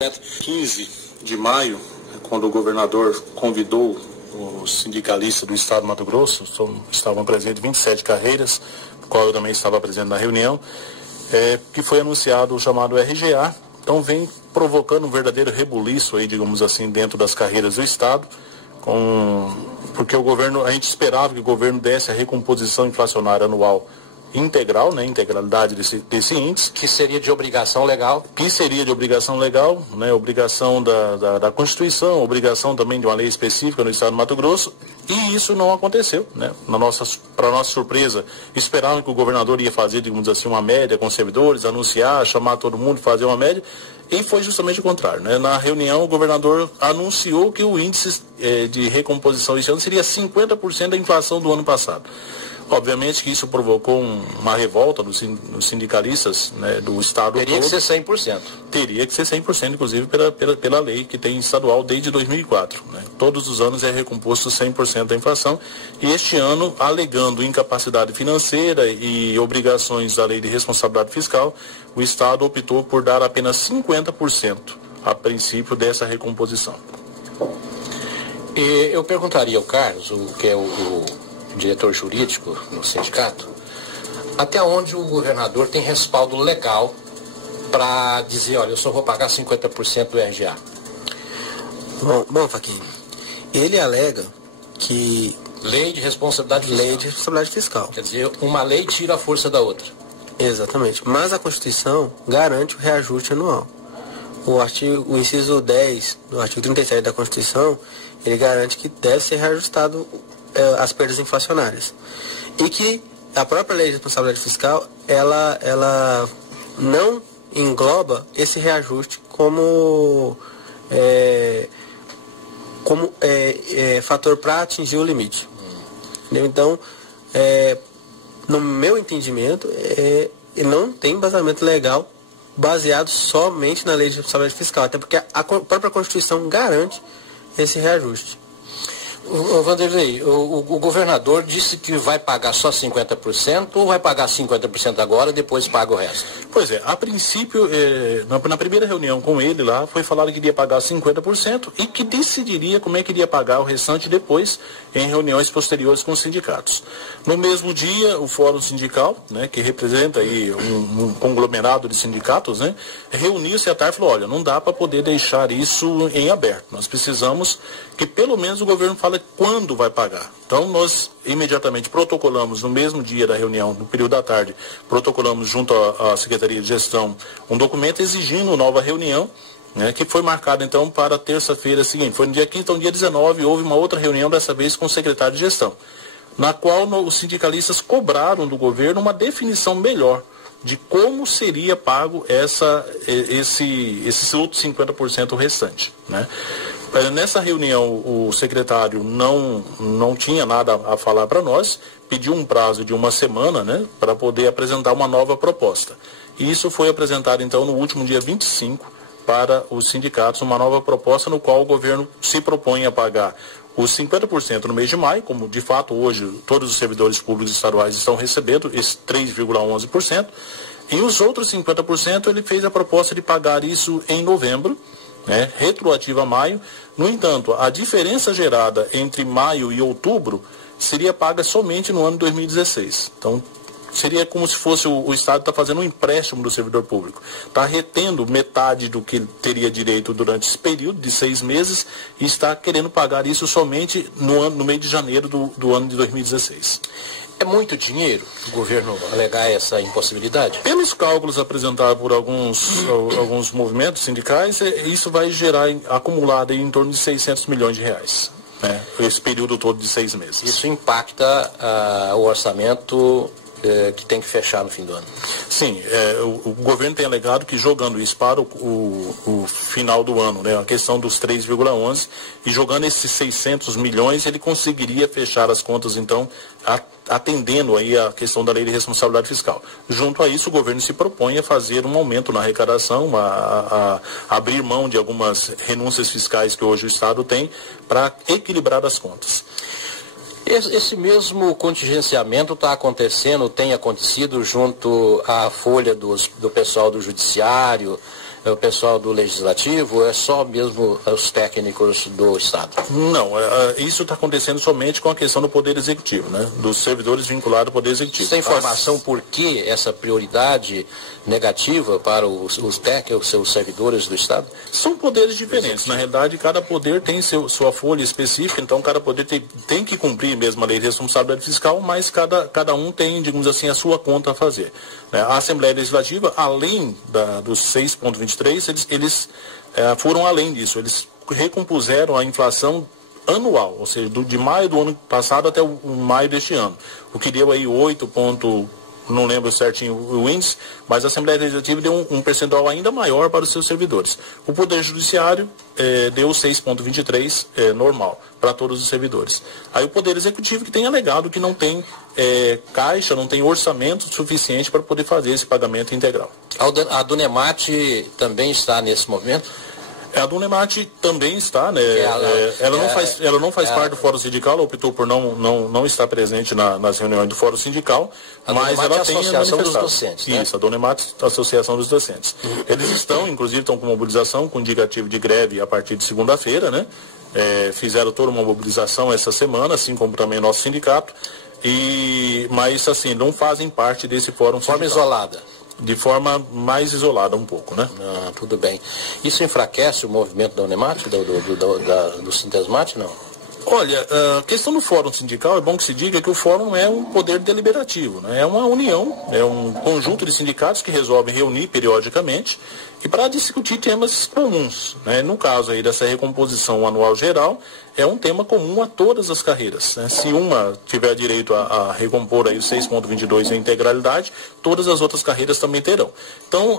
15 de maio, quando o governador convidou os sindicalistas do estado do Mato Grosso, estavam presentes 27 carreiras, no qual eu também estava presente na reunião, que foi anunciado o chamado RGA. Então vem provocando um verdadeiro rebuliço aí, digamos assim, dentro das carreiras do estado, porque o governo, a gente esperava que o governo desse a recomposição inflacionária anual integral, né, integralidade desse índice. Que seria de obrigação legal. Que seria de obrigação legal, né, obrigação da Constituição, obrigação também de uma lei específica no estado do Mato Grosso, e isso não aconteceu, né. Para nossa surpresa, esperavam que o governador ia fazer, digamos assim, uma média com os servidores, anunciar, chamar todo mundo e fazer uma média, e foi justamente o contrário, né. Na reunião, o governador anunciou que o índice de recomposição este ano seria 50% da inflação do ano passado. Obviamente que isso provocou uma revolta dos sindicalistas, né, do estado todo. Teria que ser 100%. Teria que ser 100%, inclusive pela lei que tem estadual desde 2004. Né? Todos os anos é recomposto 100% da inflação. E este ano, alegando incapacidade financeira e obrigações da lei de responsabilidade fiscal, o estado optou por dar apenas 50% a princípio dessa recomposição. E eu perguntaria ao Carlos, que é o diretor jurídico no sindicato, até onde o governador tem respaldo legal para dizer, olha, eu só vou pagar 50% do RGA. Bom, Faquinha, ele alega que... Lei de responsabilidade fiscal. Lei de responsabilidade fiscal. Quer dizer, uma lei tira a força da outra. Exatamente, mas a Constituição garante o reajuste anual. O inciso 10 do artigo 37 da Constituição, ele garante que deve ser reajustado as perdas inflacionárias. E que a própria lei de responsabilidade fiscal, ela não engloba esse reajuste como fator para atingir o limite. Então, no meu entendimento, ele não tem embasamento legal baseado somente na lei de responsabilidade fiscal, até porque a própria Constituição garante esse reajuste. Vanderlei, o governador disse que vai pagar só 50% ou vai pagar 50% agora e depois paga o resto? Pois é, a princípio, na primeira reunião com ele lá, foi falado que iria pagar 50% e que decidiria como é que iria pagar o restante depois em reuniões posteriores com os sindicatos. No mesmo dia, o Fórum Sindical, né, que representa aí um conglomerado de sindicatos, né, reuniu-se à tarde e falou, olha, não dá para poder deixar isso em aberto, nós precisamos que pelo menos o governo fale quando vai pagar. Então nós imediatamente protocolamos no mesmo dia da reunião, no período da tarde, protocolamos junto à Secretaria de Gestão um documento exigindo nova reunião, né, que foi marcada então para terça-feira seguinte. Foi no dia 15, então dia 19 houve uma outra reunião, dessa vez com o secretário de Gestão, na qual os sindicalistas cobraram do governo uma definição melhor de como seria pago esse outro 50% restante, né? Nessa reunião, o secretário não tinha nada a falar para nós, pediu um prazo de uma semana, né, para poder apresentar uma nova proposta. E isso foi apresentado, então, no último dia 25, para os sindicatos, uma nova proposta no qual o governo se propõe a pagar os 50% no mês de maio, como de fato hoje todos os servidores públicos estaduais estão recebendo, esse 3,11%, e os outros 50% ele fez a proposta de pagar isso em novembro, né, retroativa a maio. No entanto, a diferença gerada entre maio e outubro seria paga somente no ano de 2016. Então, seria como se fosse o Estado está fazendo um empréstimo do servidor público. Está retendo metade do que teria direito durante esse período de 6 meses e está querendo pagar isso somente no mês de janeiro do ano de 2016. É muito dinheiro o governo alegar essa impossibilidade? Pelos cálculos apresentados por alguns movimentos sindicais, isso vai gerar acumulado em torno de 600 milhões de reais, né, esse período todo de 6 meses. Isso impacta o orçamento que tem que fechar no fim do ano? Sim, o governo tem alegado que jogando isso para o final do ano, né, a questão dos 3,11, e jogando esses 600 milhões, ele conseguiria fechar as contas, então, atendendo aí a questão da lei de responsabilidade fiscal. Junto a isso, o governo se propõe a fazer um aumento na arrecadação, a abrir mão de algumas renúncias fiscais que hoje o Estado tem para equilibrar as contas. Esse mesmo contingenciamento está acontecendo, tem acontecido junto à folha do pessoal do judiciário, o pessoal do Legislativo, ou é só mesmo os técnicos do Estado? Não, isso está acontecendo somente com a questão do Poder Executivo, né? Dos servidores vinculados ao Poder Executivo. Você tem informação por que essa prioridade negativa para os técnicos, seus servidores do Estado? São poderes diferentes. Na realidade, cada poder tem sua folha específica, então cada poder tem que cumprir mesmo a lei de responsabilidade fiscal, mas cada um tem, digamos assim, a sua conta a fazer. A Assembleia Legislativa, além dos 6,23, eles foram além disso. Eles recompuseram a inflação anual, ou seja, de maio do ano passado até o maio deste ano, o que deu aí 8 não lembro certinho o índice, mas a Assembleia Legislativa deu um percentual ainda maior para os seus servidores. O Poder Judiciário deu 6,23 normal para todos os servidores. Aí o Poder Executivo que tem alegado que não tem caixa, não tem orçamento suficiente para poder fazer esse pagamento integral. A Dunemate também está nesse movimento? A Dunemate também está, né? Ela não faz parte do Fórum Sindical, ela optou por não estar presente nas reuniões do Fórum Sindical, mas ela tem a Associação dos Docentes. Isso, a Dunemate, a Associação dos Docentes. Eles inclusive estão com mobilização, com indicativo de greve a partir de segunda-feira, né? Fizeram toda uma mobilização essa semana, assim como também nosso sindicato, mas assim, não fazem parte desse Fórum Sindical. Forma isolada. De forma mais isolada um pouco, né? Tudo bem. Isso enfraquece o movimento da Unemate, do Sintesmate, não? Olha, a questão do Fórum Sindical, é bom que se diga que o Fórum é um poder deliberativo, né? É uma união, é um conjunto de sindicatos que resolvem reunir periodicamente e para discutir temas comuns, né? No caso aí dessa recomposição anual geral, é um tema comum a todas as carreiras, né? Se uma tiver direito a recompor aí o 6,22 em integralidade, todas as outras carreiras também terão. Então,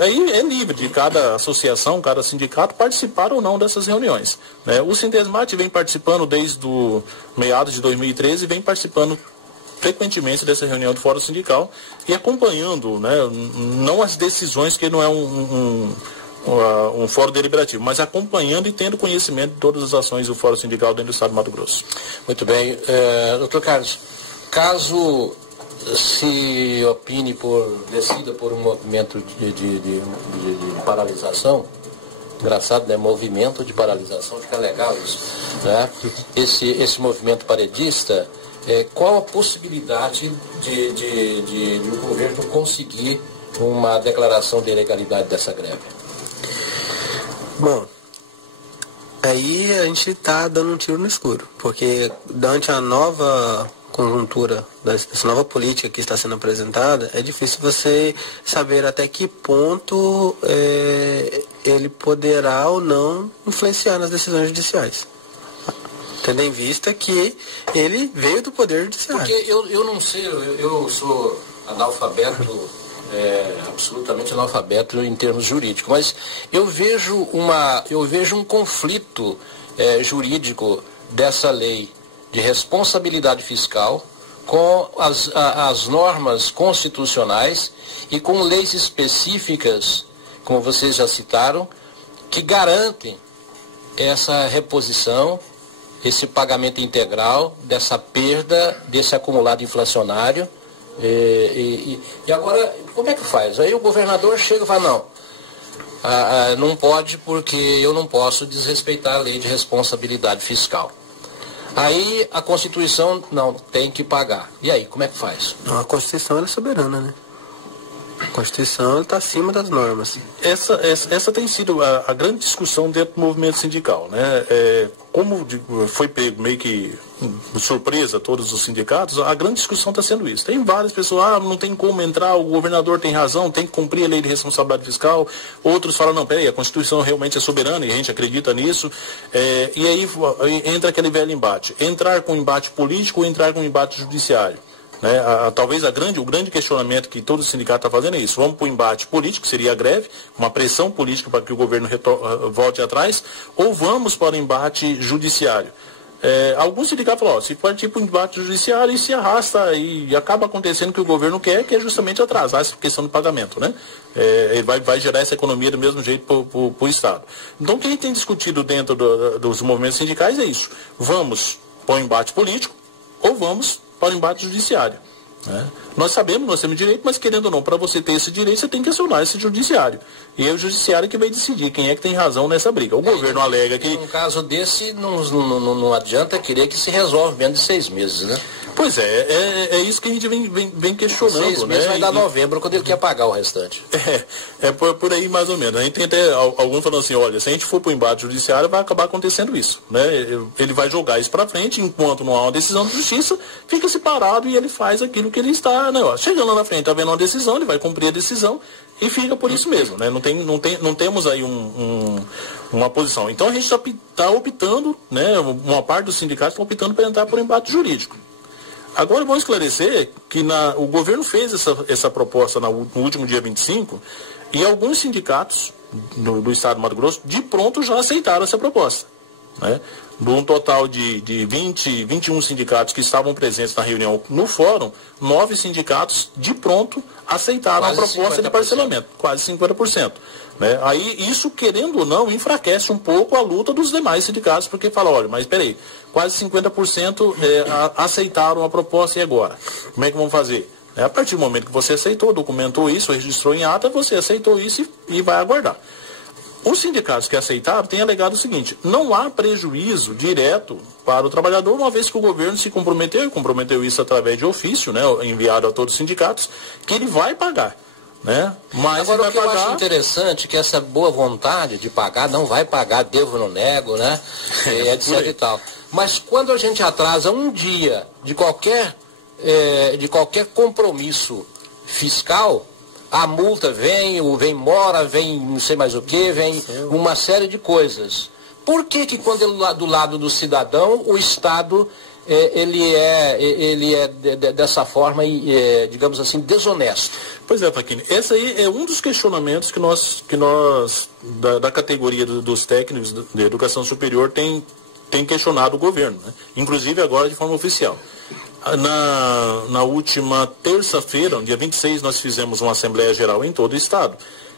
aí é livre de cada associação, cada sindicato participar ou não dessas reuniões, né? O Sintesmate vem participando desde o meados de 2013, vem participando frequentemente dessa reunião do Fórum Sindical e acompanhando, né, não as decisões, que não é um fórum deliberativo, mas acompanhando e tendo conhecimento de todas as ações do Fórum Sindical dentro do Estado do Mato Grosso. Muito bem. Doutor Carlos, caso se decida por um movimento de paralisação, engraçado, né? Movimento de paralisação, fica legal isso, né? Esse movimento paredista, qual a possibilidade de o governo conseguir uma declaração de ilegalidade dessa greve? Bom, aí a gente está dando um tiro no escuro, porque durante a nova conjuntura, dessa nova política que está sendo apresentada, é difícil você saber até que ponto ele poderá ou não influenciar nas decisões judiciais. Tendo em vista que ele veio do Poder Judiciário. Porque eu não sei, eu sou analfabeto, absolutamente analfabeto em termos jurídicos, mas eu vejo um conflito jurídico dessa lei de responsabilidade fiscal com as normas constitucionais e com leis específicas, como vocês já citaram, que garantem essa reposição, esse pagamento integral dessa perda, desse acumulado inflacionário. E agora, como é que faz? Aí o governador chega e fala, não pode, porque eu não posso desrespeitar a lei de responsabilidade fiscal. Aí a Constituição, não, tem que pagar. E aí, como é que faz? A Constituição é soberana, né? A Constituição está acima das normas. Essa tem sido a grande discussão dentro do movimento sindical, né? Como foi meio que surpresa a todos os sindicatos, a grande discussão está sendo isso. Tem várias pessoas, não tem como entrar, o governador tem razão, tem que cumprir a lei de responsabilidade fiscal. Outros falam, não, peraí, a Constituição realmente é soberana e a gente acredita nisso. E aí entra aquele velho embate. Entrar com embate político ou entrar com embate judiciário. Né? Talvez o grande questionamento que todo sindicato está fazendo é isso. Vamos para o embate político, seria a greve, uma pressão política para que o governo volte atrás, ou vamos para o embate judiciário. Alguns sindicatos falam, se partir para o embate judiciário e se arrasta e acaba acontecendo o que o governo quer, que é justamente atrasar essa questão do pagamento, né? Ele vai gerar essa economia do mesmo jeito para o Estado. Então, o que a gente tem discutido dentro dos movimentos sindicais é isso. Vamos para o embate político ou vamos para o embate judiciário. Né? Nós sabemos, nós temos direito, mas querendo ou não, para você ter esse direito, você tem que acionar esse judiciário. e é o judiciário que vai decidir quem é que tem razão nessa briga. O governo alega que... Um caso desse não adianta querer que se resolve menos de 6 meses, né? Pois é isso que a gente vem questionando. 6 meses, né? Vai dar novembro, quando ele quer pagar o restante. Por aí mais ou menos. A gente tem até alguns falando assim, olha, se a gente for para o embate judiciário, vai acabar acontecendo isso, né? Ele vai jogar isso para frente, enquanto não há uma decisão de justiça, fica separado e ele faz aquilo que ele está, né? Chegando lá na frente, está vendo uma decisão, ele vai cumprir a decisão e fica por isso mesmo, né? Não temos aí uma posição. Então a gente está optando, né? Uma parte dos sindicatos está optando para entrar por um embate jurídico. Agora vamos esclarecer que o governo fez essa proposta no último dia 25 e alguns sindicatos do estado do Mato Grosso de pronto já aceitaram essa proposta, né? De um total de 21 sindicatos que estavam presentes na reunião no fórum, 9 sindicatos de pronto aceitaram a proposta 50%. De parcelamento, quase 50%. Né? Aí isso, querendo ou não, enfraquece um pouco a luta dos demais sindicatos, porque fala, olha, mas peraí, quase 50% aceitaram a proposta e agora? Como é que vamos fazer? A partir do momento que você aceitou, documentou isso, registrou em ata, você aceitou isso e vai aguardar. Os sindicatos que aceitaram têm alegado o seguinte, não há prejuízo direto para o trabalhador, uma vez que o governo se comprometeu, e comprometeu isso através de ofício, né, enviado a todos os sindicatos, que ele vai pagar. Né? Mas agora, o que eu acho interessante é que essa boa vontade de pagar, não vai pagar, devo, não nego, né? Etc e tal. Mas quando a gente atrasa um dia de qualquer compromisso fiscal, a multa vem mora, vem não sei mais o que, vem uma série de coisas. Por que quando ele do lado do cidadão, o Estado ele é dessa forma, digamos assim, desonesto? Pois é, Facchini, esse aí é um dos questionamentos que nós da categoria dos técnicos de educação superior tem questionado o governo, né? Inclusive agora de forma oficial. Na última terça-feira, no dia 26, nós fizemos uma Assembleia Geral em todo o Estado.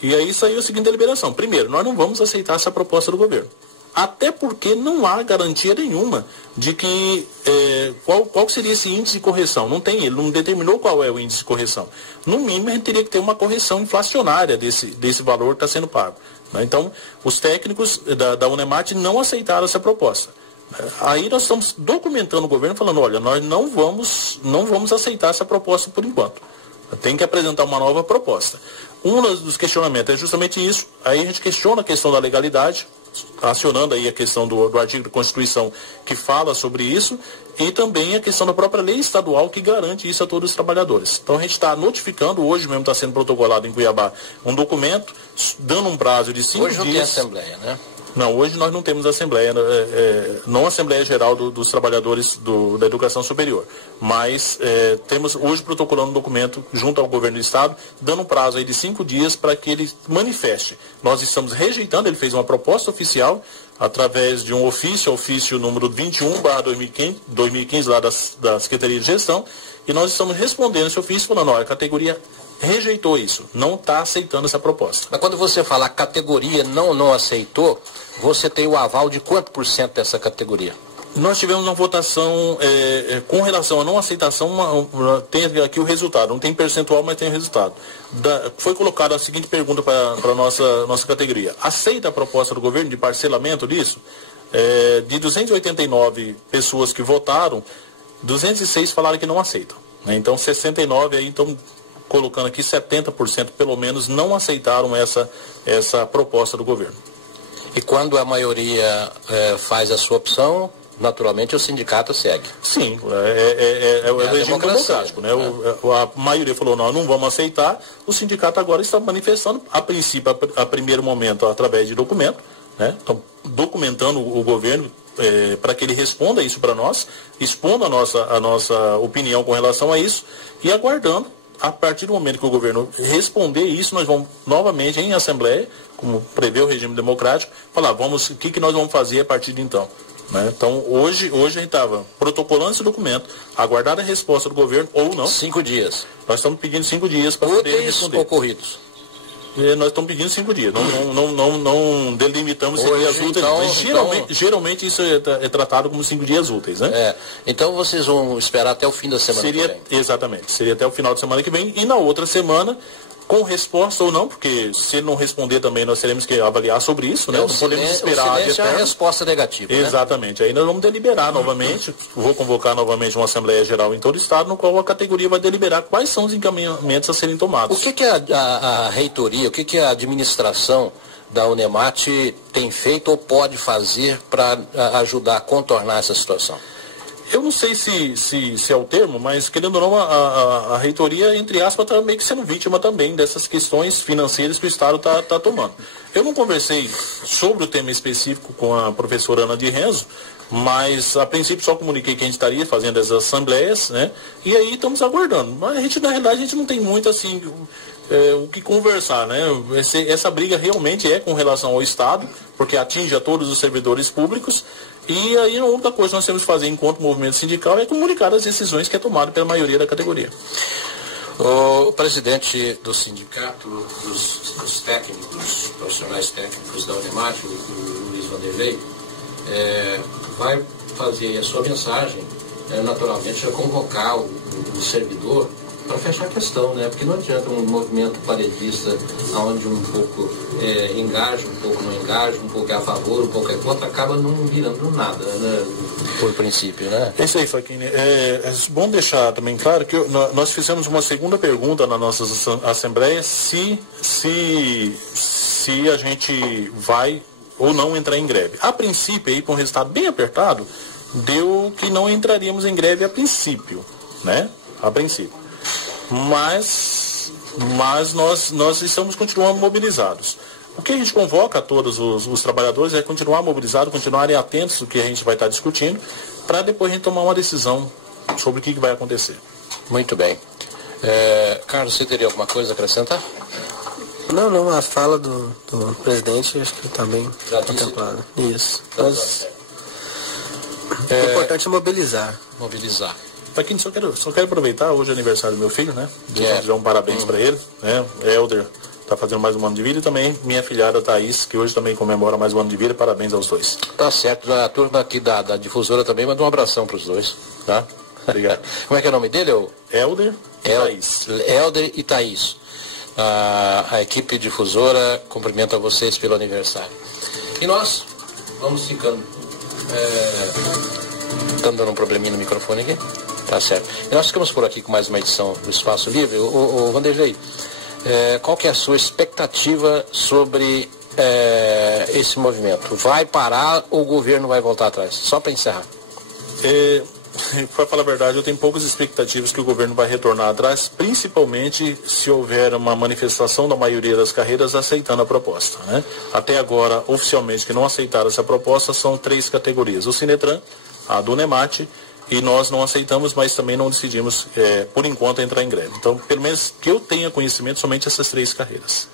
E aí saiu a seguinte deliberação. Primeiro, nós não vamos aceitar essa proposta do governo. Até porque não há garantia nenhuma de que qual seria esse índice de correção. Não tem, ele não determinou qual é o índice de correção. No mínimo, a gente teria que ter uma correção inflacionária desse valor que está sendo pago. Né? Então, os técnicos da Unemat não aceitaram essa proposta. Aí nós estamos documentando o governo, falando, olha, nós não vamos aceitar essa proposta por enquanto. Tem que apresentar uma nova proposta. Um dos questionamentos é justamente isso. Aí a gente questiona a questão da legalidade, acionando aí a questão do artigo da Constituição que fala sobre isso, e também a questão da própria lei estadual que garante isso a todos os trabalhadores. Então a gente está notificando, hoje mesmo está sendo protocolado em Cuiabá, um documento, dando um prazo de 5 dias. Hoje não tem assembleia, né? Não, hoje nós não temos assembleia, não Assembleia Geral dos Trabalhadores da Educação Superior, mas temos hoje protocolando um documento junto ao governo do Estado, dando um prazo aí de 5 dias para que ele manifeste. Nós estamos rejeitando, ele fez uma proposta oficial, através de um ofício número 21/2015, lá da Secretaria de Gestão, e nós estamos respondendo esse ofício falando, olha, a categoria rejeitou isso, não está aceitando essa proposta. Mas quando você fala a categoria não aceitou, você tem o aval de quanto por cento dessa categoria? Nós tivemos uma votação com relação à não aceitação, tem aqui o resultado, não tem percentual, mas tem o resultado. Foi colocada a seguinte pergunta para a nossa categoria. Aceita a proposta do governo de parcelamento disso? De 289 pessoas que votaram, 206 falaram que não aceitam. Né? Então 69 aí, então, colocando aqui 70% pelo menos não aceitaram essa proposta do governo. E quando a maioria faz a sua opção, naturalmente o sindicato segue. Sim, é o regime democrático, né? A maioria falou, não vamos aceitar, o sindicato agora está manifestando, a princípio, a primeiro momento, através de documento, né? Então, documentando o governo para que ele responda isso para nós, expondo a nossa opinião com relação a isso e aguardando. A partir do momento que o governo responder isso, nós vamos novamente em assembleia, como prevê o regime democrático, falar, o que nós vamos fazer a partir de então. Né? Então, hoje a gente estava protocolando esse documento, aguardar a resposta do governo ou não. 5 dias. Nós estamos pedindo 5 dias para poder responder. Ocorridos. Nós estamos pedindo 5 dias, não delimitamos 5 dias úteis. Geralmente isso é tratado como 5 dias úteis, né? Então vocês vão esperar até o fim da semana que vem? Exatamente, seria até o final de semana que vem. E na outra semana, com resposta ou não, porque se ele não responder também nós teremos que avaliar sobre isso, né? Não podemos esperar. O silêncio é a resposta negativa. Exatamente. Aí nós vamos deliberar novamente, vou convocar novamente uma Assembleia Geral em todo o Estado, no qual a categoria vai deliberar quais são os encaminhamentos a serem tomados. O que a reitoria, o que a administração da UNEMAT tem feito ou pode fazer para ajudar a contornar essa situação? Eu não sei se é o termo, mas querendo ou não, a reitoria, entre aspas, está meio que sendo vítima também dessas questões financeiras que o Estado está tomando. Eu não conversei sobre o tema específico com a professora Ana de Renzo, mas a princípio só comuniquei que a gente estaria fazendo essas assembleias, né? E aí estamos aguardando. Mas a gente, na realidade, a gente não tem muito assim o que conversar, né? Essa briga realmente é com relação ao Estado, porque atinge a todos os servidores públicos. E aí a única coisa que nós temos que fazer enquanto movimento sindical é comunicar as decisões que é tomado pela maioria da categoria. O presidente do sindicato dos técnicos, profissionais técnicos da UNEMAT, o Luiz Vanderlei, vai fazer a sua mensagem, naturalmente, a convocar o servidor para fechar a questão, né? Porque não adianta um movimento paredista onde um pouco engaja, um pouco não engaja, um pouco é a favor, um pouco é contra, acaba não virando nada, né? Por princípio, né? É isso aí, Facchini. É bom deixar também claro que nós fizemos uma segunda pergunta na nossa Assembleia se a gente vai ou não entrar em greve. A princípio, aí, com um resultado bem apertado, deu que não entraríamos em greve a princípio, né? A princípio. Mas nós estamos continuando mobilizados. O que a gente convoca a todos os trabalhadores é continuar mobilizados, continuarem atentos do que a gente vai estar discutindo, para depois a gente tomar uma decisão sobre o que vai acontecer. Muito bem. Carlos, você teria alguma coisa a acrescentar? Não, a fala do presidente acho que está bem contemplada. Isso. Mas o importante é mobilizar. Mobilizar. Facchini, só quero aproveitar, hoje é aniversário do meu filho, né? Desejar um parabéns para ele, né? Helder está fazendo mais um ano de vida e também minha filhada Thaís, que hoje também comemora mais um ano de vida. Parabéns aos dois. Tá certo, a turma aqui da difusora também manda um abração para os dois, tá? Obrigado. Como é que é o nome dele? Helder e Thaís. Helder e Thaís. A equipe difusora cumprimenta vocês pelo aniversário. E nós vamos ficando. Estamos dando um probleminha no microfone aqui? Tá certo. E nós ficamos por aqui com mais uma edição do Espaço Livre. O Vanderlei, qual que é a sua expectativa sobre esse movimento? Vai parar ou o governo vai voltar atrás? Só para encerrar. Para falar a verdade, eu tenho poucas expectativas que o governo vai retornar atrás, principalmente se houver uma manifestação da maioria das carreiras aceitando a proposta, né? Até agora, oficialmente, que não aceitaram essa proposta são 3 categorias. O Sinetran, a do UNEMAT, e nós não aceitamos, mas também não decidimos, por enquanto, entrar em greve. Então, pelo menos que eu tenha conhecimento, somente essas 3 carreiras.